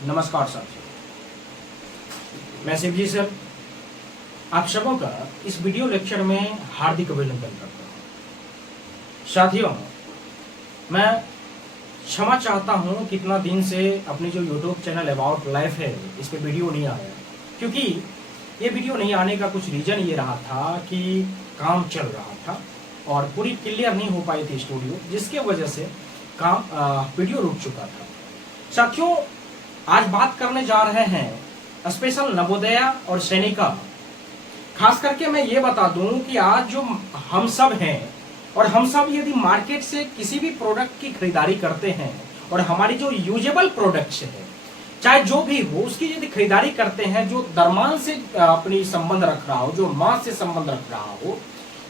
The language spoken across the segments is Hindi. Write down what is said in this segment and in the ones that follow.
नमस्कार साथियों, मैं शिवजी सर आप सबों का इस वीडियो लेक्चर में हार्दिक अभिनंदन करता हूँ। साथियों, मैं क्षमा चाहता हूँ कि इतना दिन से अपनी जो यूट्यूब चैनल अबाउट लाइफ है इस पे वीडियो नहीं आया, क्योंकि ये वीडियो नहीं आने का कुछ रीज़न ये रहा था कि काम चल रहा था और पूरी क्लियर नहीं हो पाई थी स्टूडियो, जिसके वजह से काम वीडियो रुक चुका था। साथियों, आज बात करने जा रहे हैं स्पेशल नवोदय और सैनिका। खास करके मैं ये बता दूं कि आज जो हम सब हैं और हम सब यदि मार्केट से किसी भी प्रोडक्ट की खरीदारी करते हैं और हमारी जो यूजेबल प्रोडक्ट्स है चाहे जो भी हो उसकी यदि खरीदारी करते हैं, जो दरमान से अपनी संबंध रख रहा हो, जो मास से संबंध रख रहा हो,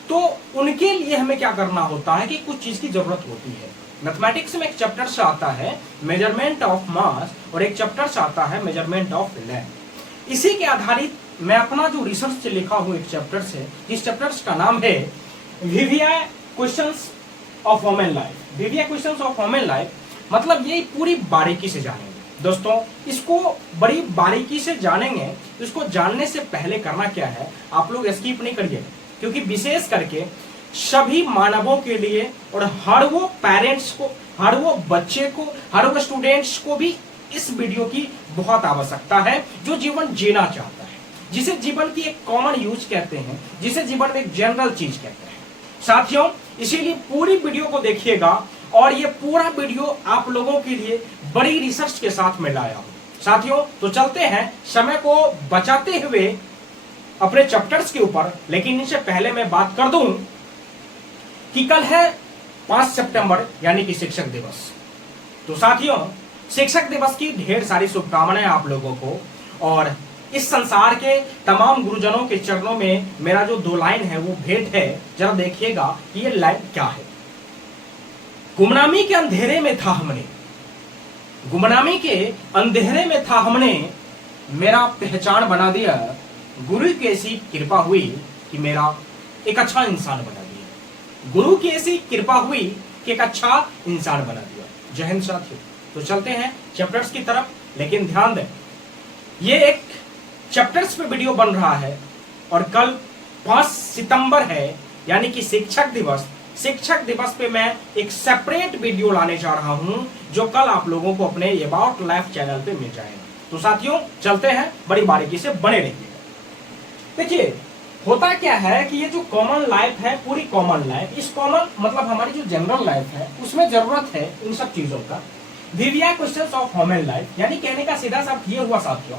तो उनके लिए हमें क्या करना होता है कि कुछ चीज की जरूरत होती है। मैथमेटिक्स में एक चैप्टर से आता है मेजरमेंट ऑफ मास और एक चैप्टर से आता है मेजरमेंट ऑफ लेंथ। इसी के आधारित मैं अपना जो रिसर्च लिखा हूं एक चैप्टर से, जिस चैप्टर का नाम है विविया क्वेश्चंस ऑफ ह्यूमन लाइफ। विविया क्वेश्चंस ऑफ ह्यूमन लाइफ मतलब ये पूरी बारीकी से जानेंगे दोस्तों, इसको बड़ी बारीकी से जानेंगे। इसको जानने से पहले करना क्या है, आप लोग स्किप नहीं करिए, क्योंकि विशेष करके सभी मानवों के लिए और हर वो पेरेंट्स को, हर वो बच्चे को, हर वो स्टूडेंट्स को भी इस वीडियो की बहुत आवश्यकता है जो जीवन जीना चाहता है, जिसे जीवन की एक कॉमन यूज कहते हैं, जिसे जीवन में एक जनरल चीज कहते हैं। साथियों, इसीलिए पूरी वीडियो को देखिएगा और ये पूरा वीडियो आप लोगों के लिए बड़ी रिसर्च के साथ में लाया हूं। साथियों, तो चलते हैं समय को बचाते हुए अपने चैप्टर्स के ऊपर। लेकिन इससे पहले मैं बात कर दूं कि कल है 5 सितंबर यानी कि शिक्षक दिवस। तो साथियों, शिक्षक दिवस की ढेर सारी शुभकामनाएं आप लोगों को। और इस संसार के तमाम गुरुजनों के चरणों में मेरा जो 2 लाइन है वो भेंट है। जरा देखिएगा कि ये लाइन क्या है। गुमनामी के अंधेरे में था हमने, गुमनामी के अंधेरे में था हमने, मेरा पहचान बना दिया, गुरु की ऐसी कृपा हुई कि मेरा एक अच्छा इंसान बना दिया। गुरु की ऐसी कृपा हुई कि एक अच्छा इंसान बना दिया। जय हिंद साथियों। तो चलते हैं चैप्टर्स की तरफ, लेकिन ध्यान दें ये एक चैप्टर्स पे वीडियो बन रहा है और कल 5 सितंबर है यानी कि शिक्षक दिवस। शिक्षक दिवस पे मैं एक सेपरेट वीडियो लाने जा रहा हूं जो कल आप लोगों को अपने अबाउट लाइफ चैनल पे मिल जाएगा। तो साथियों, चलते हैं, बड़ी बारीकी से बने रहिएगा। देखिए, होता क्या है कि ये जो कॉमन लाइफ है, पूरी कॉमन लाइफ, इस कॉमन मतलब हमारी जो जनरल लाइफ है उसमें जरूरत है इन सब चीजों का। Viviya questions of human life यानी कहने का सीधा सा ये हुआ साथियों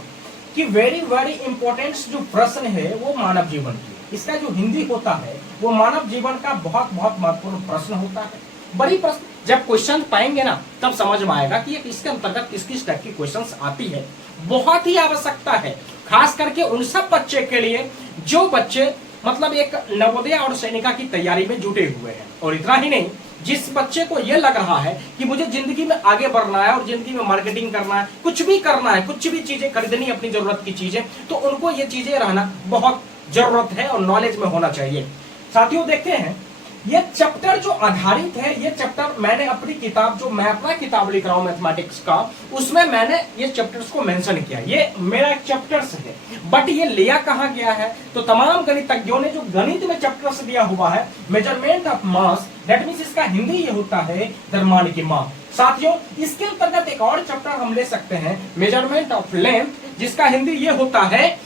कि वेरी वेरी इंपॉर्टेंट जो प्रश्न है वो मानव जीवन की, इसका जो हिंदी होता है वो मानव जीवन का बहुत बहुत महत्वपूर्ण प्रश्न होता है। बड़ी प्रश्न जब क्वेश्चन पाएंगे ना तब समझ में आएगा कि इसके अंतर्गत किस किस टाइप की क्वेश्चंस आती है। बहुत ही आवश्यकता है खास करके उन सब बच्चे के लिए जो बच्चे मतलब एक नवोदय और सैनिका की तैयारी में जुटे हुए हैं। और इतना ही नहीं, जिस बच्चे को यह लग रहा है कि मुझे जिंदगी में आगे बढ़ना है और जिंदगी में मार्केटिंग करना है, कुछ भी करना है, कुछ भी चीजें खरीदनी अपनी जरूरत की चीजें, तो उनको ये चीजें रहना बहुत जरूरत है और नॉलेज में होना चाहिए। साथियों, देखते हैं ये चैप्टर जो आधारित है, ये चैप्टर मैंने अपनी किताब, जो मैं अपना किताब लिख रहा हूं मैथमेटिक्स का, उसमें मैंने ये चैप्टर्स को मेंशन किया। ये मेरा एक चैप्टर्स है, बट ये लिया कहां गया है तो तमाम गणितज्ञों ने जो गणित में चैप्टर्स दिया हुआ है measurement of mass, that means इसका हिंदी ये होता है द्रव्यमान की माप। साथियों, इसके अंतर्गत एक और चैप्टर हम ले सकते हैं मेजरमेंट ऑफ लेंथ, जिसका हिंदी ये होता है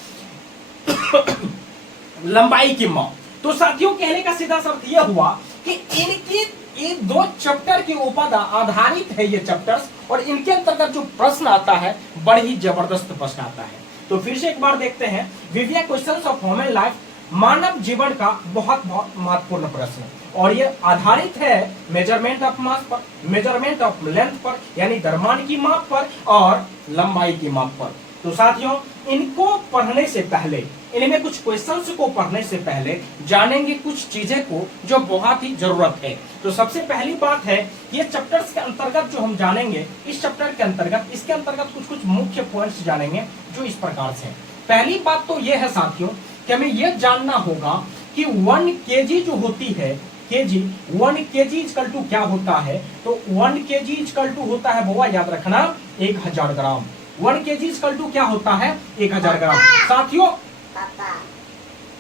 लंबाई की माप। तो साथियों, कहने का सीधा सा अर्थ यह हुआ कि इनके ये 2 चैप्टर के ऊपर आधारित है ये चैप्टर्स, और इनके अंतर्गत जो प्रश्न आता है बड़ी ही जबरदस्त प्रश्न आता है। तो फिर से एक बार देखते हैं Viviya questions of human life, मानव जीवन का बहुत बहुत महत्वपूर्ण प्रश्न, और ये आधारित है मेजरमेंट ऑफ मास पर, मेजरमेंट ऑफ लेंथ पर यानी द्रव्यमान की माप पर और लंबाई की माप पर। तो साथियों, इनको पढ़ने से पहले, इनमें कुछ क्वेश्चंस को पढ़ने से पहले जानेंगे कुछ चीजें को जो बहुत ही जरूरत है। तो सबसे पहली बात है, ये चैप्टर्स के अंतर्गत जो हम जानेंगे, इस चैप्टर के अंतर्गत, इसके अंतर्गत कुछ कुछ मुख्य पॉइंट्स जानेंगे जो इस प्रकार से। पहली बात तो ये है साथियों कि हमें यह जानना होगा कि 1 kg जो होती है, केजी, 1 kg इक्वल टू क्या होता है, तो 1 kg इक्वल टू होता है, बुआ याद रखना, 1000 ग्राम। 1 kg इक्वल टू क्या होता है 1000 ग्राम। साथियों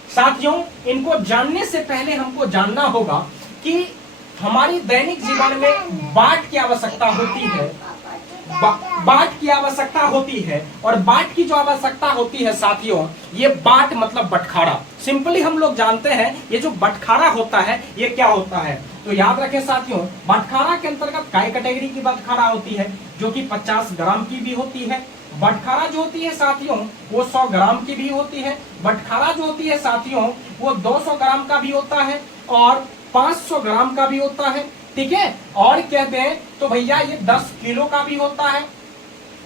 साथियों इनको जानने से पहले हमको जानना होगा कि हमारी दैनिक जीवन में बाट की आवश्यकता होती है, बाट की आवश्यकता होती है, और बाट की जो आवश्यकता होती है साथियों, ये बाट मतलब बटखारा। सिंपली हम लोग जानते हैं ये जो बटखारा होता है ये क्या होता है। तो याद रखें साथियों, बटखारा के अंतर्गत काय कैटेगरी की बटखारा होती है, जो कि 50 ग्राम की भी होती है। बटखारा जो होती है साथियों वो 100 ग्राम की भी होती है। बटखारा जो होती है साथियों वो 200 ग्राम का भी होता है और 500 ग्राम का भी होता है। ठीक है, और कहते हैं तो भैया ये 10 किलो का भी होता है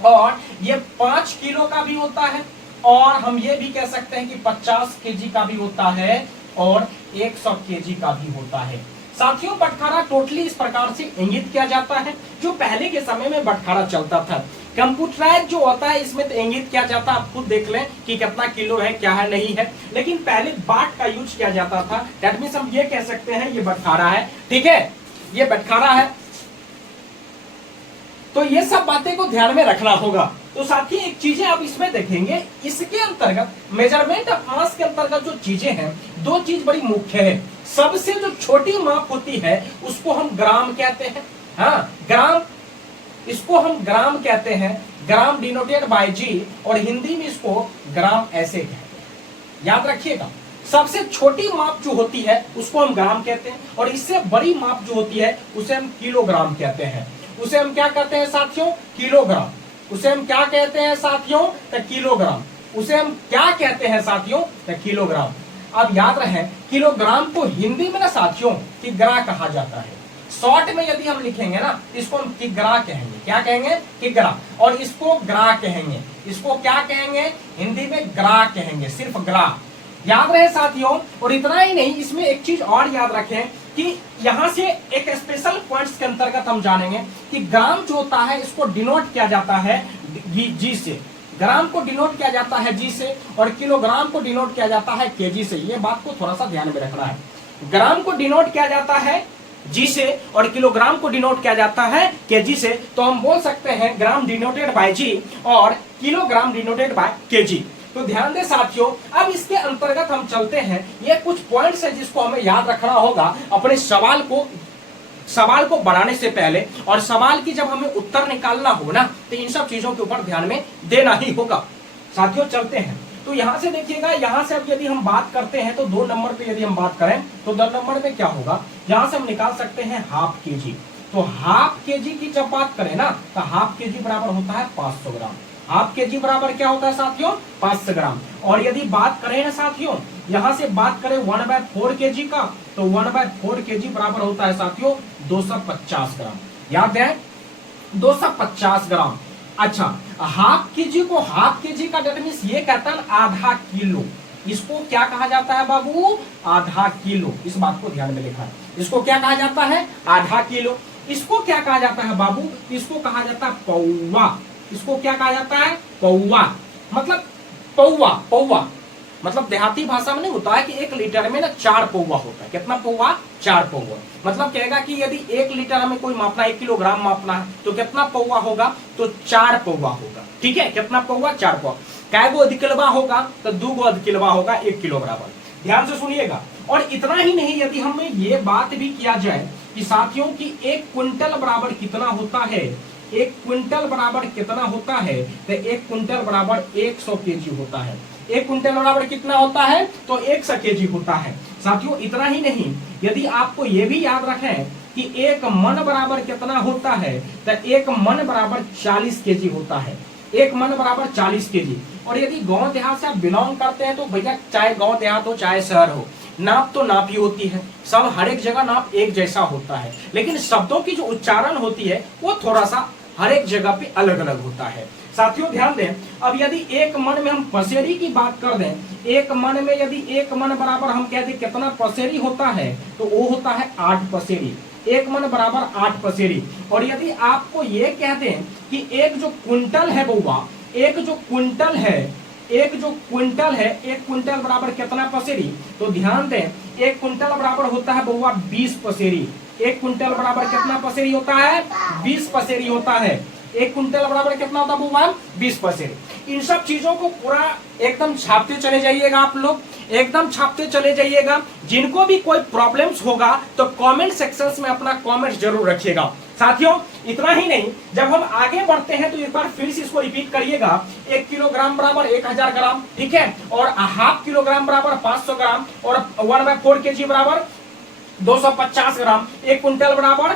और ये 5 किलो का भी होता है, और हम ये भी कह सकते हैं कि 50 केजी का भी होता है और 100 केजी का भी होता है। साथियों बटखारा टोटली इस प्रकार से इंगित किया जाता है। जो पहले के समय में बटखारा चलता था, कंप्यूटराइज जो होता है इसमें तो इंगित किया जाता है, आप खुद देख लें कि कितना किलो है क्या है नहीं है, लेकिन पहले बाट का यूज किया जाता था। दैट मींस हम ये कह सकते हैं ये बटखारा है। ठीक है, ये बटखारा है। तो ये सब बातें को ध्यान में रखना होगा। तो साथी एक चीजें आप इसमें देखेंगे, इसके अंतर्गत मेजरमेंट ऑफ मास के अंतर्गत जो चीजें हैं, दो चीज बड़ी मुख्य है। सबसे जो छोटी माप होती है उसको हम ग्राम कहते हैं। हाँ, ग्राम, इसको हम ग्राम कहते हैं, ग्राम डिनोटेड बाय जी, और हिंदी में इसको ग्राम ऐसे कहते हैं। याद रखिएगा, सबसे छोटी माप जो होती है उसको हम ग्राम कहते हैं, और इससे बड़ी माप जो होती है उसे हम किलोग्राम कहते हैं। उसे हम क्या कहते हैं साथियों, किलोग्राम। उसे हम क्या कहते हैं साथियों, तो किलोग्राम। उसे हम क्या कहते हैं साथियों, तो किलोग्राम। अब याद रहे किलोग्राम को हिंदी में ना साथियों किग्रा कहा जाता है। शॉर्ट में यदि हम लिखेंगे ना इसको हम किग्रा कहेंगे। क्या कहेंगे, किग्रा, और इसको ग्रा कहेंगे। इसको क्या कहेंगे, हिंदी में ग्रा कहेंगे, सिर्फ ग्रा। याद रहे साथियों, और इतना ही नहीं, इसमें एक चीज और याद रखें कि यहां से एक स्पेशल पॉइंट्स के अंतर्गत हम जानेंगे कि ग्राम जो होता है इसको डिनोट किया जाता है जी से। ग्राम को डिनोट किया जाता है जी से, और किलोग्राम को डिनोट किया जाता है केजी से। ये बात को थोड़ा सा ध्यान में रखना है। ग्राम को डिनोट किया जाता है जी से और किलोग्राम को डिनोट किया जाता है केजी से। तो हम बोल सकते हैं ग्राम डिनोटेड बाय जी और किलोग्राम डिनोटेड बाय केजी। तो ध्यान दें साथियों, अब इसके अंतर्गत हम चलते हैं। ये कुछ पॉइंट्स हैं जिसको हमें याद रखना होगा अपने सवाल को बनाने से पहले, और सवाल की जब हमें उत्तर निकालना हो ना तो इन सब चीजों के ऊपर ध्यान में देना ही होगा। साथियों चलते हैं, तो यहां से देखिएगा, यहां से अब यदि हम बात करते हैं तो 2 नंबर पे यदि हम बात करें तो 2 नंबर में क्या होगा, यहां से हम निकाल सकते हैं हाफ केजी। तो हाफ केजी की जब बात करें ना तो हाफ केजी बराबर होता है 500 ग्राम। हाफ केजी बराबर क्या होता है साथियों, 500 ग्राम। और यदि बात करें ना साथियों, यहां से बात करें 1/4 केजी का, तो 1/4 केजी बराबर होता है साथियों 250 ग्राम। याद है 250 ग्राम। अच्छा, हाफ केजी को हाफ केजी का डेट मीन्स ये कहता है आधा किलो। इसको क्या कहा जाता है बाबू, आधा किलो। इस बात को ध्यान में लिखा है। इसको क्या कहा जाता है, आधा किलो। इसको क्या कहा जाता है बाबू, इसको कहा जाता है पौवा। इसको क्या कहा जाता है, पौवा। मतलब पौवा मतलब देहाती भाषा में नहीं होता है कि 1 लीटर में ना 4 पौवा होता है। कितना पौवा, 4 पौवा। मतलब कहेगा कि यदि 1 लीटर हमें कोई मापना है, 1 किलोग्राम मापना है, तो कितना पौवा होगा, तो 4 पौवा होगा। ठीक है, कितना पौवा, 4 पौवा। कै गो अधिकिलवा होगा, तो 2 गो अधिकिलवा होगा 1 किलो बराबर। ध्यान से सुनिएगा। और इतना ही नहीं, यदि हमें ये बात भी किया जाए कि साथियों की 1 क्विंटल बराबर कितना होता है, 1 क्विंटल बराबर कितना होता है, तो 1 क्विंटल बराबर 100 केजी होता है। 1 क्विंटल बराबर कितना होता है, तो 100 केजी होता है। साथियों इतना ही नहीं, यदि आपको यह भी याद रखें कि 1 मन बराबर कितना होता है, तो 1 मन बराबर 40 केजी होता है। 1 मन बराबर 40 केजी। और यदि गांव देहात से आप बिलोंग करते हैं तो भैया चाहे गांव देहात हो चाहे शहर हो, नाप तो नाप ही होती है। सब हर एक जगह नाप एक जैसा होता है, लेकिन शब्दों की जो उच्चारण होती है वो थोड़ा सा हर एक जगह पे अलग अलग होता है। साथियों ध्यान दें, अब यदि 1 मन में हम पसेरी की बात कर दें, 1 मन में यदि 1 मन बराबर हम कह दें कितना पसेरी होता है, तो वो होता है 8 पसेरी। 1 मन बराबर 8 पसेरी। और यदि आपको ये कह दें कि एक जो क्विंटल है बउआ, एक जो क्विंटल है, 1 क्विंटल बराबर कितना पसेरी, तो ध्यान दें 1 क्विंटल बराबर होता है बउआ 20 पसेरी। 1 क्विंटल बराबर कितना पसेरी होता है, 20 पसेरी होता है। 1 क्विंटल बराबर कितना होता है वो 20%। इन सब चीजों को पूरा एकदम छापते चले जाइएगा आप लोग, एकदम छापते चले जाइएगा। जिनको भी कोई प्रॉब्लम्स होगा तो कमेंट सेक्शंस में अपना कमेंट जरूर रखिएगा। साथियों इतना ही नहीं, जब हम आगे बढ़ते हैं तो एक बार फिर से इसको रिपीट करिएगा। 1 किलोग्राम बराबर 1000 ग्राम, ठीक है, और हाफ किलोग्राम बराबर 500 ग्राम, और 1/4 kg बराबर 250 ग्राम, 1 क्विंटल बराबर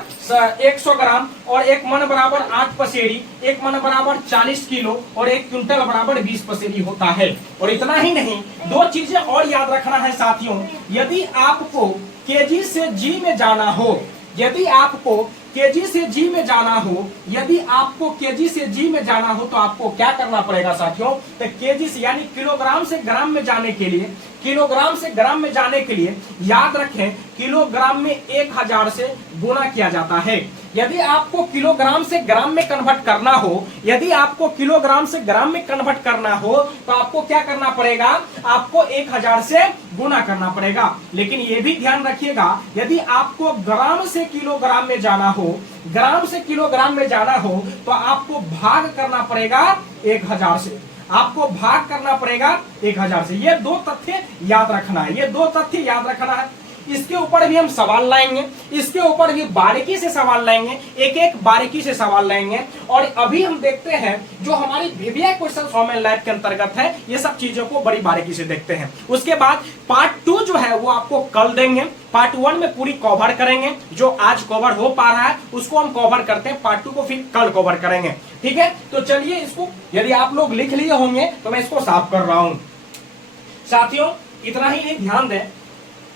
100 ग्राम, और 1 मन बराबर 8 पसेरी, 1 मन बराबर 40 किलो, और 1 क्विंटल बराबर 20 पसेरी होता है। और इतना ही नहीं, 2 चीजें और याद रखना है साथियों। यदि आपको केजी से जी में जाना हो, यदि आपको केजी से जी में जाना हो, यदि आपको केजी से जी में जाना हो तो आपको क्या करना पड़ेगा साथियों? तो केजी से यानी किलोग्राम से ग्राम में जाने के लिए, किलोग्राम से ग्राम में जाने के लिए याद रखें किलोग्राम में 1000 से गुणा किया जाता है। यदि आपको किलोग्राम से ग्राम में कन्वर्ट करना हो, यदि आपको किलोग्राम से ग्राम में कन्वर्ट करना हो तो आपको क्या करना पड़ेगा? आपको 1000 से गुणा करना पड़ेगा। लेकिन यह भी ध्यान रखिएगा, यदि आपको ग्राम से किलोग्राम में जाना हो, ग्राम से किलोग्राम में जाना हो तो आपको भाग करना पड़ेगा 1000 से, आपको भाग करना पड़ेगा 1000 से। ये 2 तथ्य याद रखना है, ये 2 तथ्य याद रखना है। इसके ऊपर भी हम सवाल लाएंगे, इसके ऊपर भी बारीकी से सवाल लाएंगे, एक एक बारीकी से सवाल लाएंगे। और अभी हम देखते हैं जो हमारी VVI क्वेश्चन फॉर्मेट लैब के अंतर्गत है, ये सब चीजों को बड़ी बारीकी से देखते हैं। उसके बाद पार्ट 2 जो है वो आपको कल देंगे। पार्ट 1 में पूरी कवर करेंगे, जो आज कवर हो पा रहा है उसको हम कवर करते हैं, पार्ट 2 को फिर कल कवर करेंगे, ठीक है। तो चलिए इसको, यदि आप लोग लिख लिए होंगे तो मैं इसको साफ कर रहा हूं। साथियों इतना ही नहीं, ध्यान दें,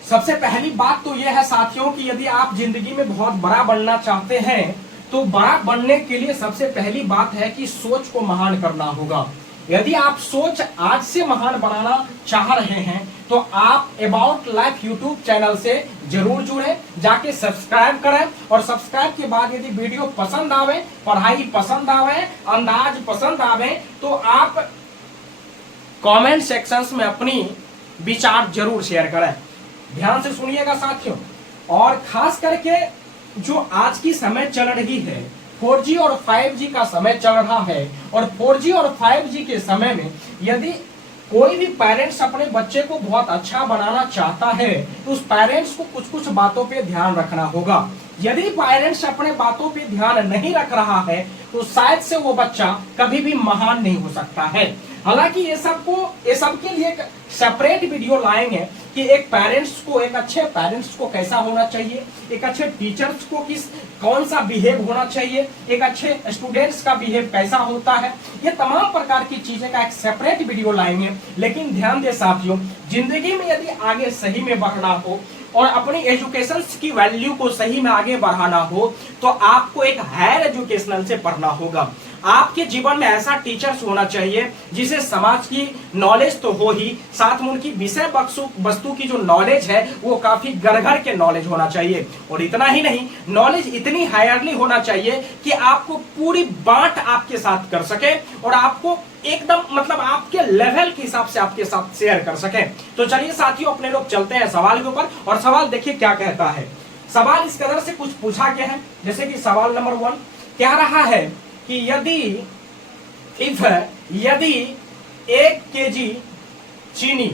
सबसे पहली बात तो यह है साथियों कि यदि आप जिंदगी में बहुत बड़ा बनना चाहते हैं तो बड़ा बनने के लिए सबसे पहली बात है कि सोच को महान करना होगा। यदि आप सोच आज से महान बनाना चाह रहे हैं तो आप अबाउट लाइफ यूट्यूब चैनल से जरूर जुड़े, जाके सब्सक्राइब करें। और सब्सक्राइब के बाद यदि वीडियो पसंद आवे, पढ़ाई पसंद आवे, अंदाज पसंद आवे तो आप कमेंट सेक्शंस में अपनी विचार जरूर शेयर करें। ध्यान से सुनिएगा साथियों। और खास करके जो आज की समय चल रही है, 4G और 5G का समय चल रहा है, और 4G और 5G के समय में यदि कोई भी पेरेंट्स अपने बच्चे को बहुत अच्छा बनाना चाहता है तो उस पेरेंट्स को कुछ कुछ बातों पे ध्यान रखना होगा। यदि पेरेंट्स अपने बातों पे ध्यान नहीं रख रहा है तो शायद से वो बच्चा कभी भी महान नहीं हो सकता है। हालांकि ये सब के लिए एक सेपरेट वीडियो लाएंगे कि एक पेरेंट्स को, एक अच्छे पेरेंट्स को कैसा होना चाहिए, एक अच्छे टीचर्स को कौन सा बिहेव होना चाहिए, एक अच्छे स्टूडेंट्स का बिहेव कैसा होता है, ये तमाम प्रकार की चीजें का एक सेपरेट वीडियो लाएंगे। लेकिन ध्यान दे साथियों, जिंदगी में यदि आगे सही में बढ़ना हो और अपनी एजुकेशन की वैल्यू को सही में आगे बढ़ाना हो तो आपको एक हायर एजुकेशनल से पढ़ना होगा। आपके जीवन में ऐसा टीचर्स होना चाहिए जिसे समाज की नॉलेज तो हो ही, साथ में उनकी विषय वस्तु की जो नॉलेज है वो काफी गढ़ के नॉलेज होना चाहिए। और इतना ही नहीं, नॉलेज इतनी हायरली होना चाहिए कि आपको पूरी बात आपके साथ कर सके और आपको एकदम मतलब आपके लेवल के हिसाब से आपके साथ शेयर कर सके। तो चलिए साथियों, अपने लोग चलते हैं सवाल के ऊपर। और सवाल देखिए क्या कहता है। सवाल इस कदर से कुछ पूछा गया है, जैसे कि सवाल नंबर 1 कह रहा है कि यदि 1 केजी चीनी,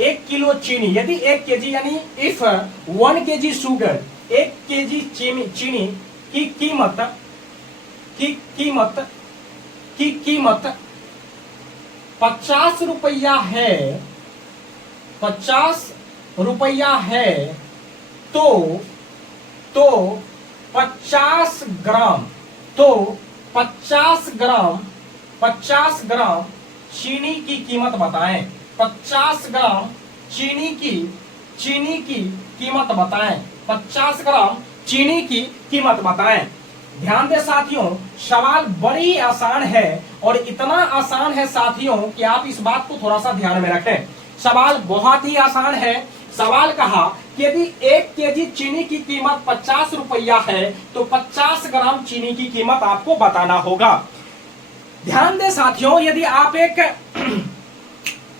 1 किलो चीनी, यदि 1 केजी यानी इफ 1 केजी शुगर, 1 केजी चीनी की कीमत 50 रुपया है, 50 रुपया है तो 50 ग्राम, तो 50 ग्राम चीनी की कीमत बताएं। 50 ग्राम चीनी की कीमत बताएं। 50 ग्राम चीनी की कीमत बताएं। ध्यान दे साथियों, सवाल बड़ी आसान है और इतना आसान है साथियों कि आप इस बात को थोड़ा सा ध्यान में रखें। सवाल बहुत ही आसान है। सवाल कहा कि यदि 1 केजी चीनी की कीमत 50 रुपया है तो 50 ग्राम चीनी की कीमत आपको बताना होगा। ध्यान दे साथियों, यदि आप एक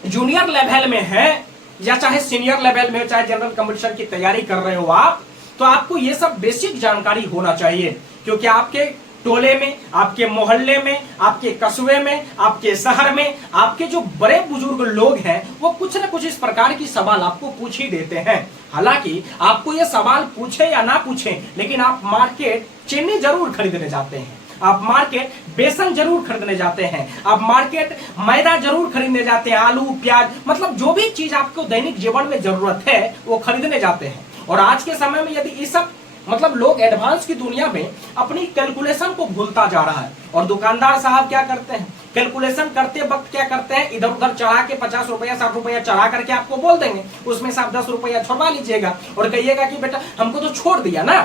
जूनियर लेवल में हैं या चाहे सीनियर लेवल में, चाहे जनरल कंपटीशन की तैयारी कर रहे हो आप, तो आपको ये सब बेसिक जानकारी होना चाहिए, क्योंकि आपके टोले में, आपके मोहल्ले में, आपके कस्बे में, आपके शहर में, आपके जो बड़े बुजुर्ग लोग हैं वो कुछ ना कुछ इस प्रकार की सवाल आपको पूछ ही देते हैं। हालांकि आपको ये सवाल पूछे या ना पूछे, लेकिन आप मार्केट चीनी जरूर खरीदने जाते हैं, आप मार्केट बेसन जरूर खरीदने जाते हैं, आप मार्केट मैदा जरूर खरीदने जाते हैं, आलू प्याज, मतलब जो भी चीज आपको दैनिक जीवन में जरूरत है वो खरीदने जाते हैं। और आज के समय में यदि इस सब मतलब लोग एडवांस की दुनिया में अपनी कैलकुलेशन को भूलता जा रहा है, और दुकानदार साहब क्या करते हैं, कैलकुलेशन करते वक्त क्या करते हैं, इधर उधर चढ़ा के 50 रुपया 60 रुपया चढ़ा करके आपको बोल देंगे, उसमें से आप 10 रुपया छोड़वा लीजिएगा और कहिएगा कि बेटा हमको तो छोड़ दिया ना।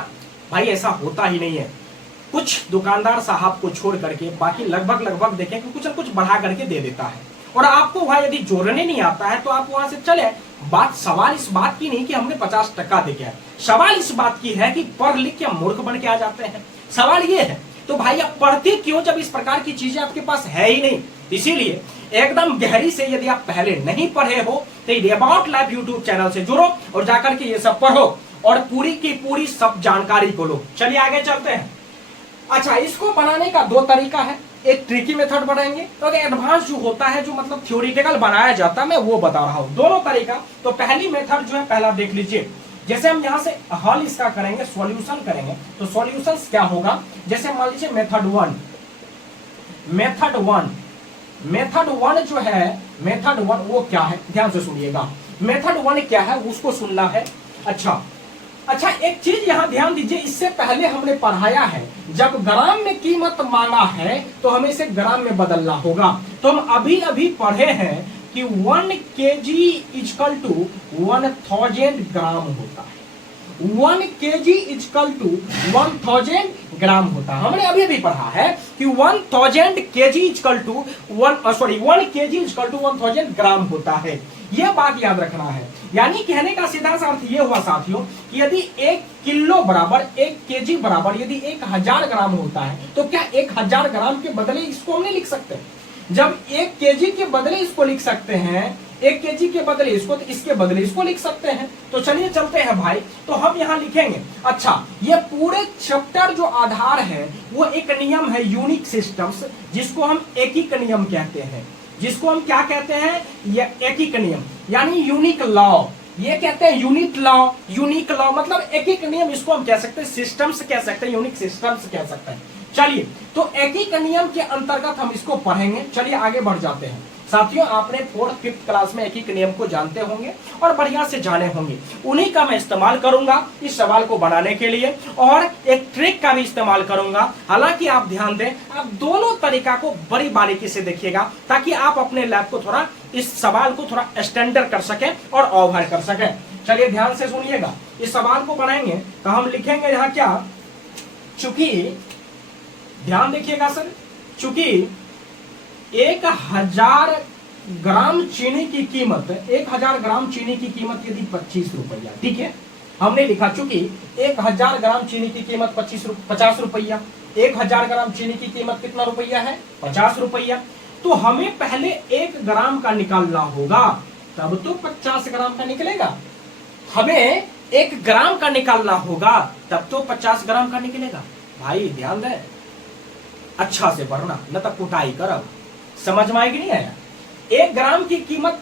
भाई ऐसा होता ही नहीं है। कुछ दुकानदार साहब को छोड़ करके बाकी लगभग देखें कि कुछ न कुछ बढ़ा करके दे देता है, और आपको वहां यदि जोड़ने नहीं आता है तो आप वहां से चले। बात सवाल इस बात की नहीं कि हमने 50 टका दे के आए, सवाल इस बात की है कि पढ़ लिख के मूर्ख बन के आ जाते हैं, सवाल ये है। तो भाई आप पढ़ते क्यों जब इस प्रकार की चीजें आपके पास है ही नहीं। इसीलिए एकदम गहरी से यदि आप पहले नहीं पढ़े हो तो अबाउट लाइफ यूट्यूब चैनल से जुड़ो और जाकर के ये सब पढ़ो और पूरी की पूरी सब जानकारी को लो। चलिए आगे चलते हैं। अच्छा, इसको बनाने का दो तरीका है, एक ट्रिकी मेथड बनाएंगे तो एडवांस जो होता है, जो मतलब थ्योरेटिकल बनाया जाता है, मैं वो बता रहा हूं दोनों तरीका। तो पहली मेथड जो है, पहला देख लीजिए, जैसे हम यहां से हल इसका करेंगे, सॉल्यूशन करेंगे, तो सॉल्यूशन क्या होगा, जैसे मान लीजिए मेथड वन जो है, मेथड वन वो क्या है, ध्यान से सुनिएगा। मेथड वन क्या है उसको सुनना है। अच्छा, एक चीज यहां ध्यान दीजिए, इससे पहले हमने पढ़ाया है जब ग्राम में कीमत मांगा है तो हमें इसे ग्राम में बदलना होगा। तो हम अभी पढ़े हैं कि 1 kg इक्वल टू 1000 ग्राम होता है, 1 kg इक्वल टू 1000 ग्राम होता है। हमने अभी पढ़ा है कि 1000 kg equal to 1 kg equal to 1000 gram होता है। यह बात याद रखना है। यानी कहने का सीधा सा अर्थ यह हुआ साथियों कि यदि 1 किलो बराबर 1 केजी बराबर यदि 1000 ग्राम होता है तो क्या 1000 ग्राम के बदले इसको हम नहीं लिख सकते? जब 1 केजी के बदले इसको लिख सकते हैं, 1 केजी के बदले इसको, तो इसके बदले इसको लिख सकते हैं। तो चलिए चलते हैं भाई, तो हम यहां लिखेंगे। अच्छा, ये पूरे चैप्टर जो आधार है वो एक नियम है यूनिक सिस्टम्स, जिसको हम एकीक नियम कहते हैं। जिसको हम क्या कहते हैं, ये एकीक नियम यानी यूनिक लॉ, ये कहते हैं यूनिक लॉ मतलब एकीक नियम, इसको हम कह सकते हैं सिस्टम्स कह सकते हैं, यूनिक सिस्टम्स कह सकते हैं। चलिए, तो एकीक नियम के अंतर्गत हम इसको पढ़ेंगे। चलिए आगे बढ़ जाते हैं। साथियों, आपने 4th 5th क्लास में एकीक नियम को जानते होंगे और बढ़िया से जाने होंगे। उन्हीं का मैं इस्तेमाल करूंगा इस सवाल को बनाने के लिए, और एक ट्रिक का भी इस्तेमाल करूंगा। हालांकि आप ध्यान दें, आप दोनों तरीका को बड़ी बारीकी से देखिएगा ताकि आप अपने लैब को थोड़ा, इस सवाल को थोड़ा स्टैंडर्ड कर सके और ओवर कर सके। चलिए ध्यान से सुनिएगा, इस सवाल को बनाएंगे तो हम लिखेंगे यहाँ क्या, चूंकि ध्यान देखिएगा सर, चूंकि 1000 ग्राम चीनी की कीमत, 1000 ग्राम चीनी की कीमत यदि 25 रुपया, ठीक है, हमने लिखा चूंकि 1000 ग्राम चीनी की कीमत 50 रुपया, 1000 ग्राम चीनी की कीमत कितना रुपया है, 50 रुपया। तो हमें पहले 1 ग्राम का निकालना होगा, तब तो 50 ग्राम का निकलेगा। हमें 1 ग्राम का निकालना होगा, तब तो 50 ग्राम का निकलेगा। भाई ध्यान दें, अच्छा से पढ़ना, न तो कुटाई करब। समझ में आएगी नहीं आया? 1 ग्राम की कीमत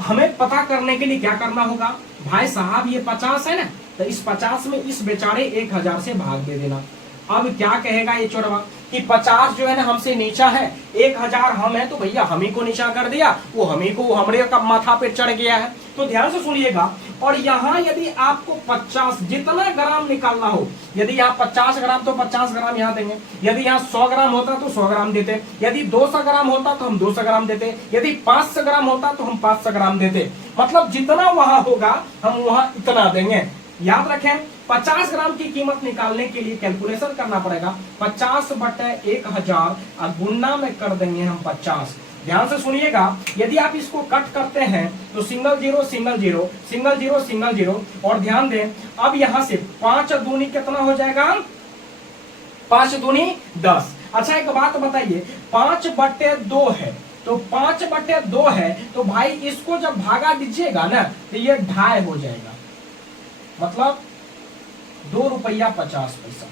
हमें पता करने के लिए क्या करना होगा, भाई साहब ये 50 है ना, तो इस 50 में इस बेचारे 1000 से भाग दे देना। अब क्या कहेगा ये चोरवा कि 50 जो है ना हमसे नीचा है, 1000 हम है, तो भैया हम ही को नीचा कर दिया, वो हम ही को हमरे का माथा पे चढ़ गया है। तो ध्यान से सुनिएगा, और यहाँ यदि आपको 50 जितना ग्राम निकालना हो, यदि यहाँ 50 ग्राम तो 50 ग्राम यहाँ देंगे, यदि यहाँ 100 ग्राम होता तो 100 ग्राम देते, यदि 200 ग्राम होता तो हम 200 ग्राम देते, यदि 500 ग्राम होता तो हम 500 ग्राम देते। मतलब जितना वहां होगा हम वहां इतना देंगे। याद रखें, 50 ग्राम की कीमत निकालने के लिए कैलकुलेशन करना पड़ेगा, 50 बटे 1000 और गुणा में कर देंगे हम 50। ध्यान से सुनिएगा, यदि आप इसको कट करते हैं तो single zero single zero single zero single zero, और ध्यान दें अब यहां से 5 दूनी कितना हो जाएगा, 5 दूनी 10। अच्छा एक बात बताइए, 5 बटे 2 है, तो 5 बटे 2 है, तो भाई इसको जब भागा दीजिएगा ना तो ये 2.5 हो जाएगा, मतलब 2 रुपया 50 पैसा।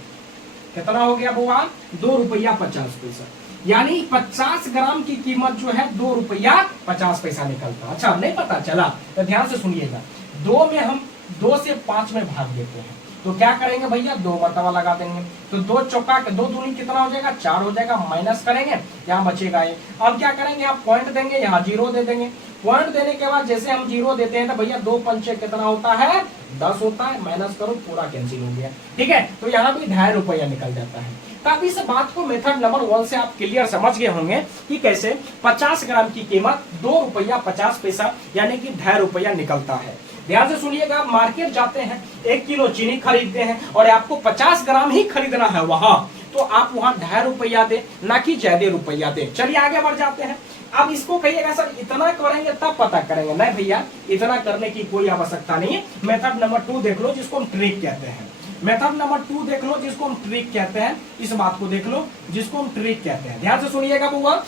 कितना हो गया बुआ? 2 रुपया 50 पैसा, यानी 50 ग्राम की कीमत जो है 2 रुपया 50 पैसा निकलता। अच्छा नहीं पता चला तो ध्यान से सुनिएगा, 2 में हम 2 से 5 में भाग देते हैं तो क्या करेंगे भैया? 2 मरतबा लगा देंगे तो 2 चौका 2 दूनी कितना हो जाएगा? 4 हो जाएगा, माइनस करेंगे यहाँ बचेगा ये। अब क्या करेंगे? आप पॉइंट देंगे, यहाँ 0 दे देंगे। पॉइंट देने के बाद जैसे हम 0 देते हैं तो भैया 2 पंचे कितना होता है? 10 होता है, माइनस करो पूरा कैंसिल हो गया। ठीक है, तो यहाँ भी 2.5 रुपया निकल जाता है। तब इस बात को मेथड नंबर 1 से आप क्लियर समझ गए होंगे कि कैसे 50 ग्राम की कीमत 2 रुपया 50 पैसा यानी कि 2.5 रुपया निकलता है। ध्यान से सुनिएगा, आप मार्केट जाते हैं 1 किलो चीनी खरीदते हैं और आपको 50 ग्राम ही खरीदना है वहां, तो आप वहां 2.5 रुपया दे, ना कि ज्यादा रुपया दे। चलिए आगे बढ़ जाते हैं। अब इसको कहिएगा सर इतना करेंगे तब पता करेंगे, नहीं भैया इतना करने की कोई आवश्यकता नहीं है। मेथड नंबर 2 देख लो जिसको हम ट्रिक कहते हैं। मेथड नंबर 2 देख लो जिसको हम ट्रिक कहते हैं, इस बात को देख लो जिसको हम ट्रिक कहते हैं। ध्यान से सुनिएगा बुआ।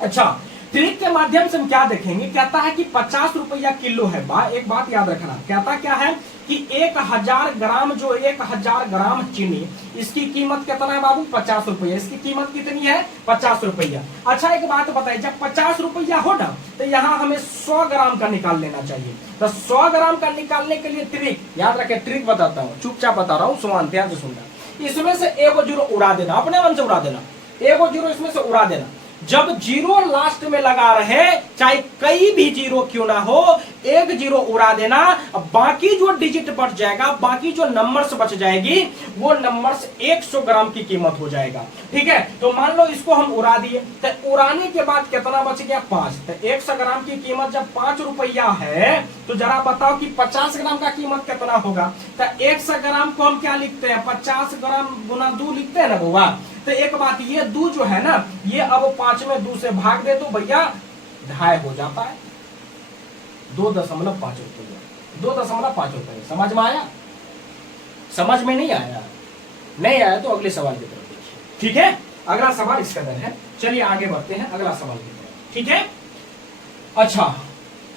अच्छा, ट्रिक के माध्यम से हम क्या देखेंगे? कहता है कि 50 रुपया किलो है। एक बात याद रखना, कहता क्या है कि 1000 ग्राम जो 1000 ग्राम चीनी, इसकी कीमत कितना है बाबू? 50 रुपया। इसकी कीमत कितनी है? 50 रुपया। अच्छा एक बात बताइए, जब 50 रुपया हो ना तो यहाँ हमें 100 ग्राम का निकाल लेना चाहिए। तो 100 ग्राम का निकालने के लिए ट्रिक याद रखे, ट्रिक बताता हूँ, चुपचाप बता रहा हूँ, सुमान ध्यान से सुनना। इसमें से 1 जीरो उड़ा देना, अपने मन से उड़ा देना, 1 जीरो इसमें से उड़ा देना। जब जीरो लास्ट में लगा रहे, चाहे कई भी जीरो क्यों ना हो, 1 जीरो उड़ा देना। बाकी जो डिजिट बच जाएगा, बाकी जो नंबर्स बच जाएगी, वो नंबर्स 100 ग्राम की कीमत हो जाएगा। ठीक है, तो मान लो इसको हम उड़ा दिए, तो उड़ाने के बाद कितना बच गया? 5। तो 100 ग्राम की कीमत जब 5 रुपया है तो जरा बताओ कि 50 ग्राम का कीमत कितना होगा? तो 100 ग्राम को हम क्या लिखते हैं? 50 ग्राम गुना 2 लिखते हैं ना बुआ। तो एक बात ये 2 जो है ना, ये अब 5 में 2 से भाग दे तो भैया 2.5 हो जाता है। 2.5 रुपया, 2.5 रुपये। समझ में आया? समझ में नहीं आया? नहीं आया तो अगले सवाल की तरफ देखिए। ठीक है, अगला सवाल इस कदर है। चलिए आगे बढ़ते हैं अगला सवाल की तरफ। ठीक है, अच्छा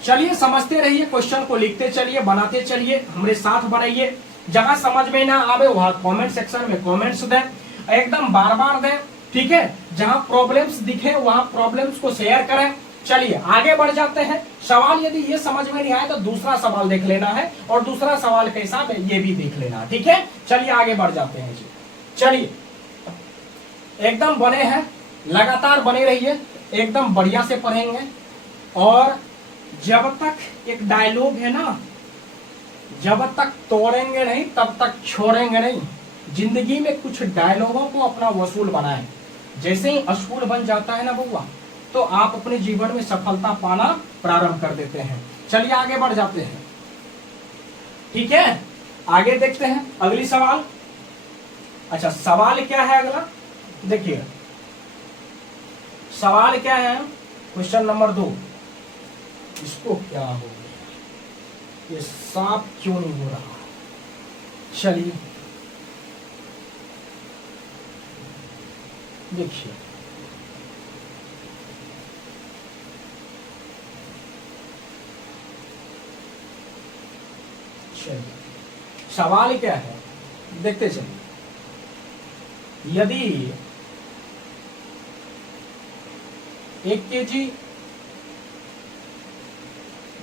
चलिए समझते रहिए, क्वेश्चन को लिखते चलिए, बनाते चलिए, हमारे साथ बनाइए। जहां समझ में ना आवे वहां कमेंट सेक्शन में कमेंट्स दें, एकदम बार बार दें। ठीक है, जहां प्रॉब्लम्स दिखे वहां प्रॉब्लम्स को शेयर करें। चलिए आगे बढ़ जाते हैं। सवाल यदि ये समझ में नहीं आए तो दूसरा सवाल देख लेना है, और दूसरा सवाल कैसा है ये भी देख लेना है। ठीक है, चलिए आगे बढ़ जाते हैं जी। चलिए एकदम बने हैं, लगातार बने रहिए, एकदम बढ़िया से पढ़ेंगे। और जब तक एक डायलॉग है ना, जब तक तोड़ेंगे नहीं तब तक छोड़ेंगे नहीं। जिंदगी में कुछ डायलॉगों को अपना वसूल बनाएं। जैसे ही असूल बन जाता है ना बुआ, तो आप अपने जीवन में सफलता पाना प्रारंभ कर देते हैं। चलिए आगे बढ़ जाते हैं। ठीक है, आगे देखते हैं अगली सवाल। अच्छा सवाल क्या है अगला? देखिए सवाल क्या है, क्वेश्चन नंबर 2। इसको क्या हो गया, ये साफ क्यों नहीं हो रहा? चलिए देखिए, चलिए सवाल क्या है देखते चलिए। यदि 1 केजी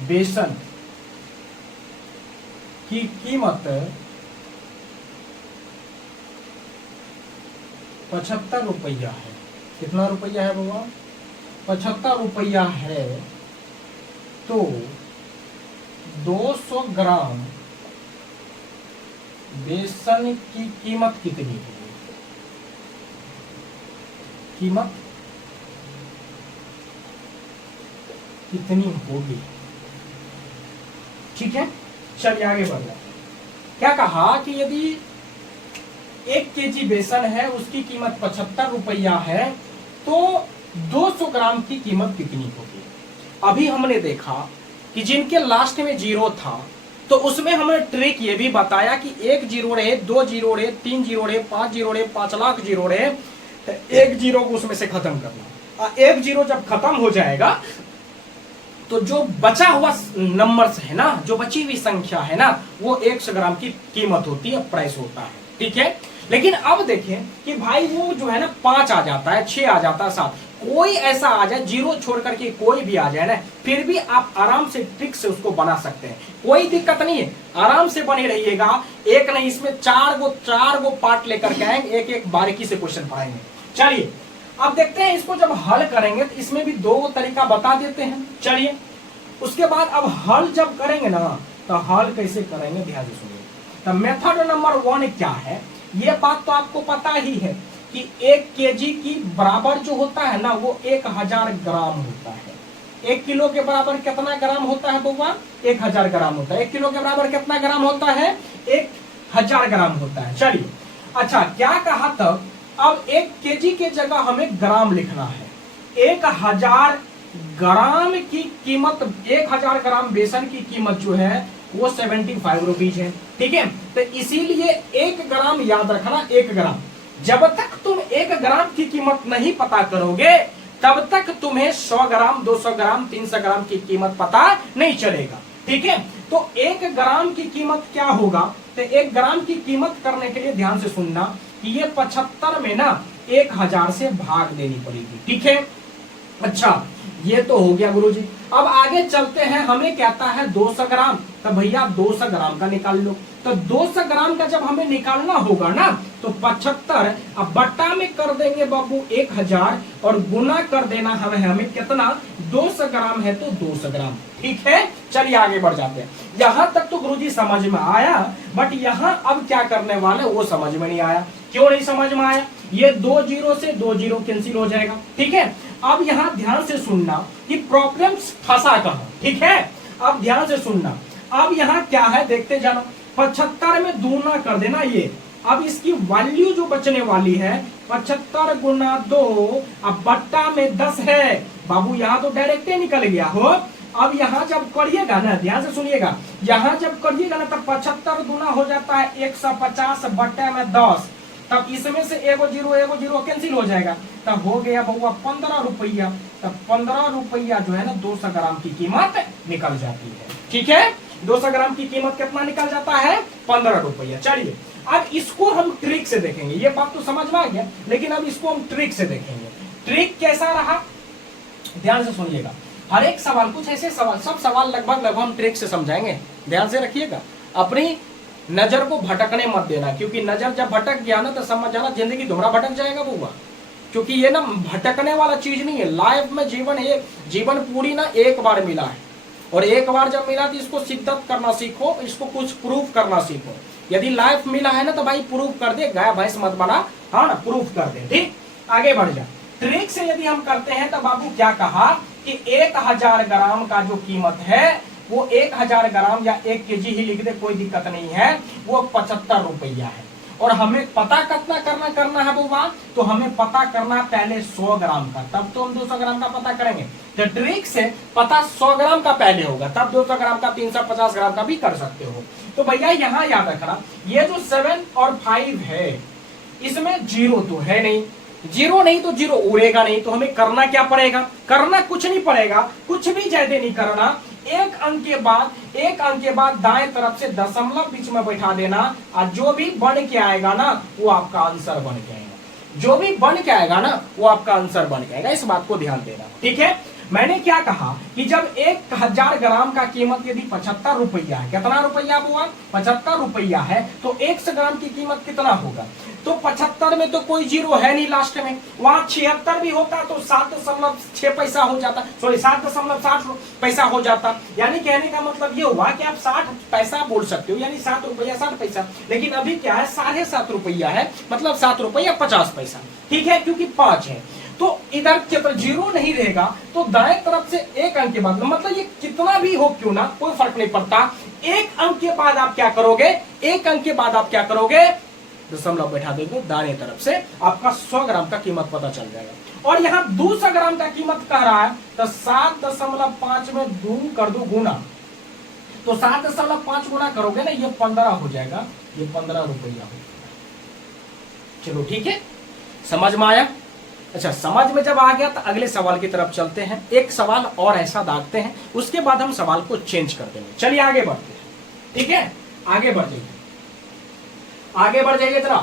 बेसन की कीमत 75 रुपया है। कितना रुपया है बाबा? 75 रुपया है, तो 200 ग्राम बेसन की कीमत कितनी होगी? कीमत कितनी होगी? ठीक है, चलिए आगे बढ़ जाए। क्या कहा कि यदि 1 केजी बेसन है, उसकी कीमत 75 रुपया है, तो 200 ग्राम की कीमत कितनी होगी? अभी हमने देखा कि जिनके लास्ट में 0 था, तो उसमें हमने ट्रिक ये भी बताया कि 1 जीरो रहे, 2 जीरो रहे, 3 जीरो रहे, 5 जीरो रहे, 5 लाख जीरो रहे, तो 1 जीरो को उसमें से खत्म करना। 1 जीरो जब खत्म हो जाएगा तो जो बचा हुआ नंबर्स है ना, जो बची हुई संख्या है ना, वो 100 ग्राम की कीमत होती है, प्राइस होता है। ठीक है, लेकिन अब देखें कि भाई वो जो है ना 5 आ जाता है, 6 आ जाता है, 7, कोई ऐसा आ जाए, जीरो छोड़ करके कोई भी आ जाए ना, फिर भी आप आराम से ट्रिक से उसको बना सकते हैं, कोई दिक्कत नहीं है, आराम से बने रहिएगा। एक नहीं, इसमें चार गो पार्ट लेकर के आएंगे, एक एक बारीकी से क्वेश्चन पढ़ाएंगे। चलिए अब देखते हैं इसको जब हल करेंगे तो इसमें भी 2 तरीका बता देते हैं। चलिए उसके बाद अब हल जब करेंगे ना तो हल कैसे करेंगे ध्यान से सुनिए। तो मेथड नंबर 1 क्या है, ये बात तो आपको पता ही है कि 1 केजी की बराबर जो होता है ना वो 1000 ग्राम होता है। 1 किलो के बराबर कितना ग्राम होता है बउआ? 1000 ग्राम होता है। 1 किलो के बराबर कितना ग्राम होता है? 1000 ग्राम होता है। चलिए अच्छा क्या कहा तब, अब 1 केजी के जगह हमें ग्राम लिखना है। 1000 ग्राम की कीमत, 1000 ग्राम बेसन की कीमत जो है वो 75 रुपीज है। ठीक है, तो इसीलिए 1 ग्राम याद रखना, 1 ग्राम। जब तक तुम 1 ग्राम की कीमत नहीं पता करोगे तब तक तुम्हें 100 ग्राम 200 ग्राम 300 ग्राम की कीमत पता नहीं चलेगा। ठीक है, तो 1 ग्राम की कीमत क्या होगा? तो 1 ग्राम की कीमत करने के लिए ध्यान से सुनना कि ये 75 में ना 1000 से भाग देनी पड़ेगी। ठीक है, अच्छा ये तो हो गया गुरुजी। अब आगे चलते हैं, हमें कहता है 200 ग्राम, तो भैया 200 ग्राम का निकाल लो। तो 200 ग्राम का जब हमें निकालना होगा ना तो 75 अब बट्टा में कर देंगे बाबू 1000 और गुना कर देना हमें कितना? 200 ग्राम है तो 200 ग्राम। ठीक है, चलिए आगे बढ़ जाते हैं। यहां तक तो गुरुजी समझ में आया, बट यहां अब क्या करने वाले वो समझ में नहीं आया। क्यों नहीं समझ में आया? ये 2 जीरो से 2 जीरो कैंसिल हो जाएगा। ठीक है, अब यहां ध्यान से सुनना कि प्रॉब्लम फंसा कहां। ठीक है, अब ध्यान से सुनना, अब यहां क्या है देखते जाना। 75 में दूना कर देना ये, अब इसकी वैल्यू जो बचने वाली है 75 गुना 2 अब बट्टा में 10 है। बाबू यहां तो डायरेक्ट निकल गया हो। अब यहां जब करिएगा ना, ध्यान से सुनिएगा, यहां जब करिएगा ना तब 75 गुना हो जाता है 150 बट्टे में 10, तब इसमें से एगो जीरो कैंसिल हो जाएगा, तब हो गया बउआ 15 रुपया। तब 15 रुपया जो है ना 200 ग्राम की कीमत निकल जाती है। ठीक है, 200 ग्राम की कीमत कितना निकल जाता है? 15 रुपया। चलिए अब इसको हम ट्रिक से देखेंगे, ये बात तो समझ में आ गया, लेकिन अब इसको हम ट्रिक से देखेंगे। ट्रिक कैसा रहा ध्यान से सुनिएगा। हर एक सवाल, कुछ ऐसे सवाल, सब सवाल लगभग हम ट्रिक से समझाएंगे, ध्यान से रखिएगा। अपनी नजर को भटकने मत देना, क्योंकि नजर जब भटक गया ना तो समझ जाना जिंदगी तुम्हारा भटक जाएगा बउआ। क्योंकि ये ना भटकने वाला चीज नहीं है। लाइफ में जीवन पूरी ना एक बार मिला है, और एक बार जब मिला तो इसको शिद्दत करना सीखो, इसको कुछ प्रूफ करना सीखो। यदि लाइफ मिला है ना तो भाई प्रूफ कर दे, गाय भैंस मत बना, हाँ ना, प्रूफ कर दे। ठीक, आगे बढ़ जा। ट्रिक से यदि हम करते हैं तो बाबू क्या कहा कि 1000 ग्राम का जो कीमत है वो 1000 ग्राम या 1 केजी ही लिख दे, कोई दिक्कत नहीं है, वो 75 रुपया है। और हमें पता कितना करना है बउआ? तो हमें पता करना पहले 100 ग्राम का, तब तो हम 200 ग्राम का पता करेंगे। तो ट्रिक से पता 100 ग्राम का पहले होगा, तब 200 ग्राम का 350 ग्राम का भी कर सकते हो। तो भैया यहाँ याद रखना, ये जो 7 और 5 है इसमें जीरो तो है नहीं, जीरो नहीं तो जीरो उड़ेगा नहीं, तो हमें करना क्या पड़ेगा? करना कुछ नहीं पड़ेगा, कुछ भी ज्यादा नहीं करना। एक अंक के बाद दाएं तरफ से दशमलव बीच में बैठा देना, और जो भी बन के आएगा ना वो आपका आंसर बन के आएगा। जो भी बन के आएगा ना वो आपका आंसर बन के आएगा, इस बात को ध्यान देना। ठीक है, मैंने क्या कहा कि जब 1000 ग्राम का कीमत यदि 75 रुपया है, कितना रुपया हुआ? 75 रुपया है, तो 100 ग्राम की कीमत कितना होगा? तो 75 में तो कोई जीरो है नहीं लास्ट में, वहां 76 भी होता तो 7.6 पैसा हो जाता, सॉरी 7.60 पैसा हो जाता। यानी कहने का मतलब ये हुआ कि आप 60 पैसा बोल सकते हो, यानी 7 रुपया 60 पैसा, लेकिन अभी क्या है 7.5 रुपया है, मतलब 7 रुपया 50 पैसा। ठीक है, क्योंकि 5 है तो इधर जीरो नहीं रहेगा, तो दाएं तरफ से एक अंक के बाद, मतलब ये कितना भी हो क्यों ना, कोई फर्क नहीं पड़ता। एक अंक के बाद आप क्या करोगे? एक अंक के बाद आप क्या करोगे? दशमलव बैठा दोगे दाएं तरफ से, आपका 100 ग्राम का कीमत पता चल जाएगा। और यहाँ 200 ग्राम का कीमत कह रहा है, तो 7.5 में 2 कर दो गुना, तो 7.5 गुना करोगे ना, ये 15 हो जाएगा, ये 15 रुपया हो जाएगा। चलो ठीक है, समझ में आया? अच्छा, समझ में जब आ गया तो अगले सवाल की तरफ चलते हैं। एक सवाल और ऐसा दागते हैं, उसके बाद हम सवाल को चेंज कर देंगे। चलिए आगे बढ़ते हैं। ठीक है, आगे बढ़ जाइए, आगे बढ़ जाइए जरा।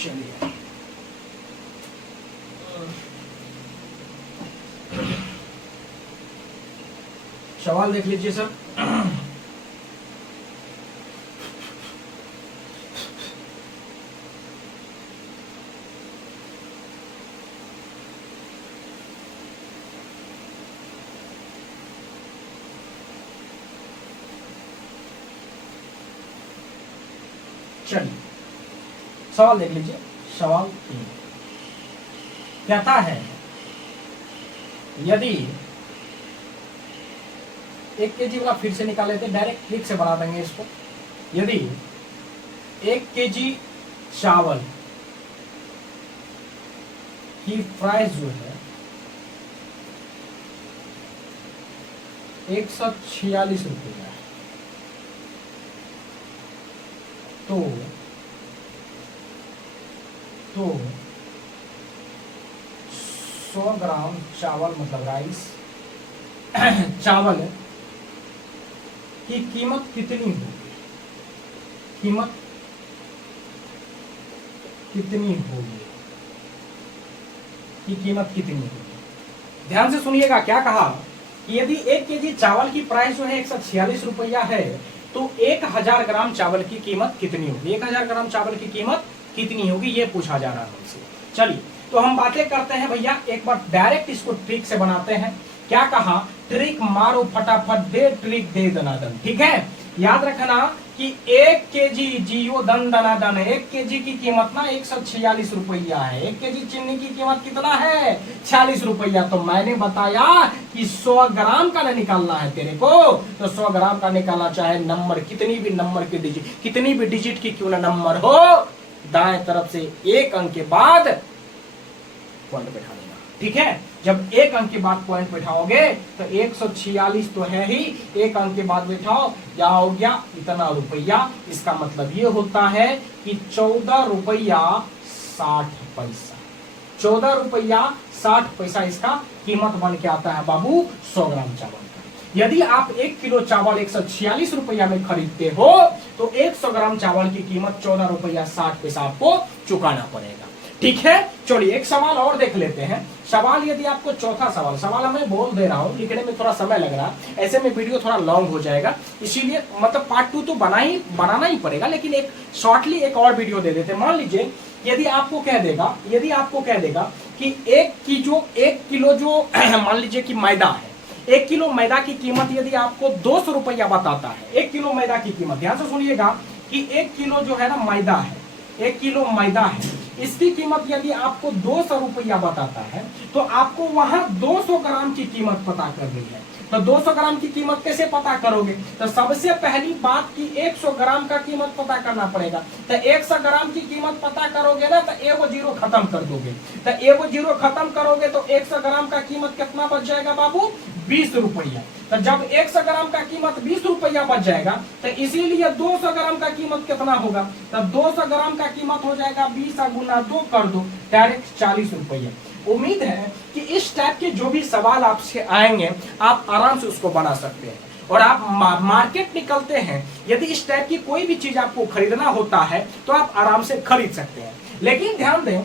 चलिए सवाल देख लीजिए सर। चलिए सवाल देख लीजिए। सवाल कहता है यदि 1 केजी वाला फिर से निकाल लेते, डायरेक्ट क्लिक से बना देंगे इसको। यदि 1 केजी चावल की प्राइस जो है 146 रुपये है, तो 100 ग्राम चावल मतलब राइस चावल की कीमत कितनी होगी? कीमत कितनी होगी? की कीमत कितनी होगी? ध्यान से सुनिएगा क्या कहा कि यदि 1 केजी चावल की प्राइस जो है 146 रुपया है, तो 1000 ग्राम चावल की कीमत कितनी होगी? 1000 ग्राम चावल की कीमत कितनी होगी, ये पूछा जा रहा है हमसे। चलिए तो हम बातें करते हैं भैया, एक बार डायरेक्ट इसको ट्रिक से बनाते हैं। क्या कहा? ट्रिक मारो फटाफट, दे ट्रिक दे दनादन। ठीक है, याद रखना कि 1 केजी जियो दन दनादन, 1 केजी की कीमत ना 146 रुपया है। 1 केजी चीनी की कीमत कितना है? 46 रुपया। तो मैंने बताया कि 100 ग्राम का ना निकालना है तेरे को, तो 100 ग्राम का निकालना, चाहे नंबर कितनी भी नंबर की डिजिट, कितनी भी डिजिट की क्यों ना नंबर हो, दाएं तरफ से 1 अंक के बाद पॉइंट बैठा देना। ठीक है, जब 1 अंक के बाद पॉइंट बैठाओगे तो 146 तो है ही, 1 अंक के बाद बैठाओ, क्या हो गया? इतना रुपया। इसका मतलब ये होता है कि 14 रुपया 60 पैसा। 14 रुपया 60 पैसा इसका कीमत बन के आता है बाबू 100 ग्राम चावल का। यदि आप 1 किलो चावल 146 रुपया में खरीदते हो, तो 100 ग्राम चावल की कीमत 14 रुपया 60 पैसा आपको चुकाना पड़ेगा। ठीक है, चलिए एक सवाल और देख लेते हैं। सवाल यदि आपको चौथा सवाल मैं बोल दे रहा हूं, लिखने में थोड़ा समय लग रहा है, ऐसे में वीडियो थोड़ा लॉन्ग हो जाएगा, इसीलिए मतलब पार्ट 2 तो बनाना ही पड़ेगा, लेकिन एक शॉर्टली एक और वीडियो दे देते। मान लीजिए यदि आपको कह देगा कि 1 किलो जो मान लीजिए कि मैदा है, 1 किलो मैदा की कीमत यदि आपको 200 रुपया बताता है, 1 किलो मैदा की कीमत, ध्यान से सुनिएगा कि 1 किलो जो है ना मैदा है, 1 किलो मैदा है, इसकी कीमत यदि आपको 200 रुपया बताता है, तो आपको वहां 200 ग्राम की कीमत पता करनी है। तो 200 ग्राम की कीमत कैसे पता करोगे? तो सबसे पहली बात की 100 ग्राम का कीमत पता करना पड़ेगा। तो 100 ग्राम की कीमत पता करोगे ना, तो एगो जीरो खत्म कर दोगे। तो एगो जीरो खत्म करोगे तो 100 ग्राम का कीमत कितना बच जाएगा बाबू? 20 रुपया। तो जब 100 ग्राम का कीमत 20 रुपया बच जाएगा, तो इसीलिए 200 ग्राम का कीमत कितना होगा? तो 200 ग्राम का कीमत हो जाएगा 20 गुना 2 कर दो, डायरेक्ट 40 रुपया। उम्मीद है कि इस टाइप के जो भी सवाल आपसे आएंगे, आप आराम से उसको बना सकते हैं। और आप मार्केट निकलते हैं, यदि इस टाइप की कोई भी चीज आपको खरीदना होता है, तो आप आराम से खरीद सकते हैं। लेकिन ध्यान दें,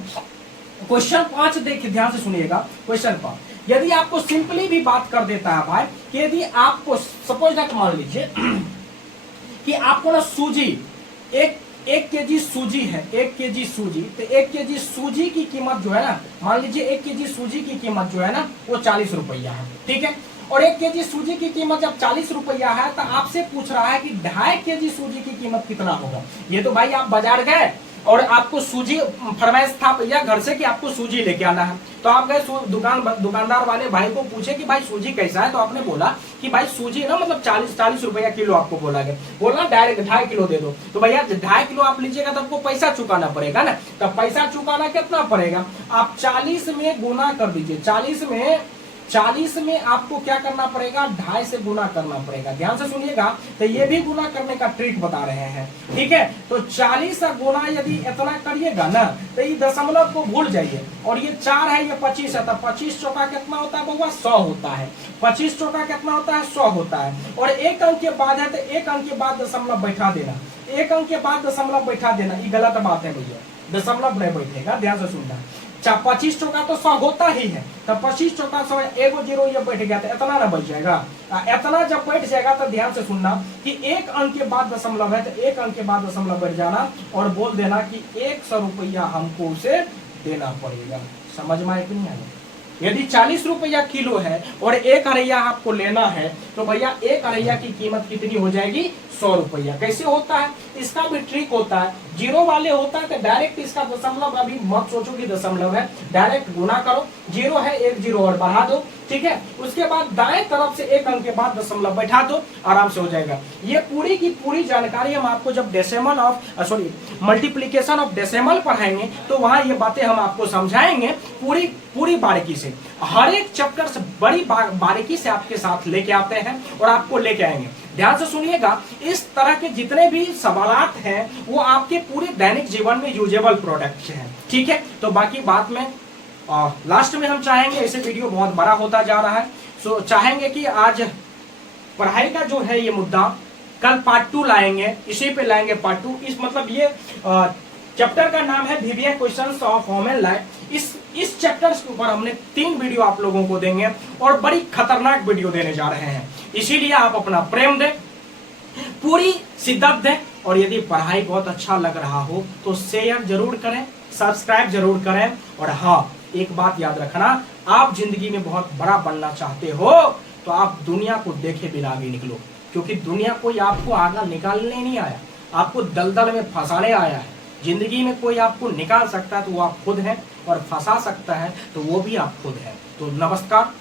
क्वेश्चन 5 देखिए, ध्यान से सुनिएगा। क्वेश्चन 5 यदि आपको सिंपली भी बात कर देता है भाई कि यदि आपको सपोज दैट मान लीजिए कि आपको ना सूजी, एक केजी सूजी है, 1 केजी सूजी, तो 1 केजी सूजी की कीमत जो है ना, मान लीजिए 1 केजी सूजी की कीमत जो है ना वो 40 रुपया है। ठीक है, और 1 केजी सूजी की कीमत जब 40 रुपया है, तो आपसे पूछ रहा है कि 2.5 केजी सूजी की कीमत कितना होगा। ये तो भाई आप बाजार गए, और आपको सूजी फरमाइश था भैया घर से कि आपको सूजी लेके आना है, तो आप गए दुकानदार वाले भाई को पूछे कि भाई सूजी कैसा है, तो आपने बोला कि भाई सूजी ना मतलब 40 रुपया किलो आपको बोला गया, बोला डायरेक्ट 2.5 किलो दे दो, तो भैया 2.5 किलो आप लीजिएगा तो आपको पैसा चुकाना पड़ेगा ना, तो पैसा चुकाना कितना पड़ेगा, आप 40 में गुना कर दीजिए, 40 में आपको क्या करना पड़ेगा, 2.5 से गुना करना पड़ेगा। ध्यान से सुनिएगा, तो ये भी गुना करने का ट्रिक बता रहे हैं, ठीक है। तो 40 से गुना यदि इतना करिएगा ना तो ये दशमलव को भूल जाइए, और ये 4 है, ये 25 है, तो 25 चौका कितना होता है बउआ, 100 होता है, 25 चौका कितना होता है, 100 होता है। और एक अंक के बाद है तो एक अंक के बाद दशमलव बैठा देना, एक अंक के बाद दशमलव बैठा देना, ये गलत बात है भैया, दशमलव नहीं बैठेगा, ध्यान से सुनना। 25 चौका तो 100 होता ही है, तो 25 चौका 100, एगो जीरो ये बैठ गया तो इतना ना बच जाएगा, इतना जब बैठ जाएगा तो ध्यान से सुनना कि एक अंक के बाद दशमलव है तो एक अंक के बाद दशमलव बैठ जाना और बोल देना कि 100 रुपया हमको उसे देना पड़ेगा। समझ में आया कि नहीं आया? यदि 40 रुपया किलो है और 1 अरैया आपको लेना है तो भैया 1 अरैया की कीमत कितनी हो जाएगी, 100 रुपया। कैसे होता है, इसका भी ट्रिक होता है, जीरो वाले होता है तो डायरेक्ट इसका दशमलव, अभी मत सोचो कि दशमलव है, डायरेक्ट गुना करो, जीरो है 1 जीरो और बढ़ा दो, ठीक है। उसके बाद दाएं तरफ से एक अंक के बाद दशमलव बैठा दो, आराम से हो जाएगा। ये पूरी की पूरी जानकारी हम आपको जब decimal of multiplication of decimal पढ़ाएंगे तो वहां ये बातें हम आपको समझाएंगे पूरी बारीकी से, हर एक चैप्टर से बड़ी बारीकी से आपके साथ लेके आते हैं और आपको लेके आएंगे। ध्यान से सुनिएगा, इस तरह के जितने भी सवालात हैं वो आपके पूरे दैनिक जीवन में यूजेबल प्रोडक्ट हैं, ठीक है। तो बाकी बात में लास्ट में हम चाहेंगे, ऐसे वीडियो बहुत बड़ा होता जा रहा है, सो चाहेंगे कि आज पढ़ाई का जो है ये मुद्दा कल पार्ट 2 लाएंगे, इसी पे लाएंगे पार्ट 2। इस मतलब ये चैप्टर का नाम है VBA questions of home and life. इस चैप्टर के ऊपर हमने 3 वीडियो आप लोगों को देंगे और बड़ी खतरनाक वीडियो देने जा रहे हैं, इसीलिए आप अपना प्रेम दें, पूरी शिद्दत दें, और यदि पढ़ाई बहुत अच्छा लग रहा हो तो शेयर जरूर करें, सब्सक्राइब जरूर करें। और हाँ, एक बात याद रखना, आप जिंदगी में बहुत बड़ा बनना चाहते हो तो आप दुनिया को देखे बिना आगे निकलो, क्योंकि दुनिया कोई आपको आगे निकालने नहीं आया, आपको दलदल में फंसाने आया है। जिंदगी में कोई आपको निकाल सकता है तो वो आप खुद हैं, और फंसा सकता है तो वो भी आप खुद हैं। तो नमस्कार।